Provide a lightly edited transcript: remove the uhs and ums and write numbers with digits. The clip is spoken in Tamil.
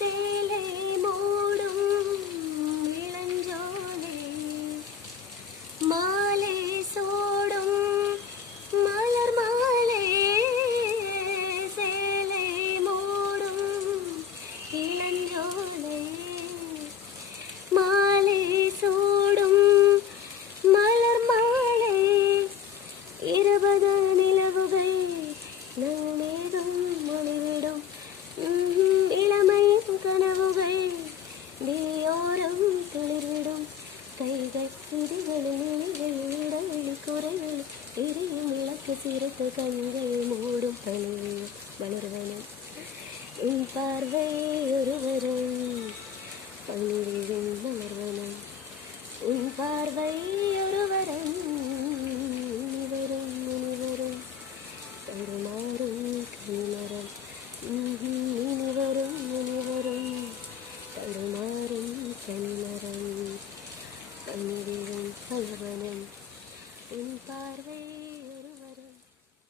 சேலை மூடும் இளஞ்சோலை மாலை சூடும் மலர் மாலை சேலை மூடும் இளஞ்சோலை மாலை சூடும் மலர் மாலை 20 நிலவுகள் நம்மேதும் மொழிவிடும் இளமையின் கனவுகள் நீயோரம் துளிர்விடும் கைகள் விதிகளில் இடைவெளி குறைகள் எரியும் இலக்கு சிறுத்து கண்கள் மூடும் பணியும் மலர்வனம் உன் பார்வை ஒருவரும் பணியும் மலர்வனம் உன் பார்வை ஒருவரும் முனிவரும் தடுமாறும் கனிமரம் முனிவரும் தடுமாறும் கனிமரம் அன்பிலும் பல்வனம் உன் பார்வை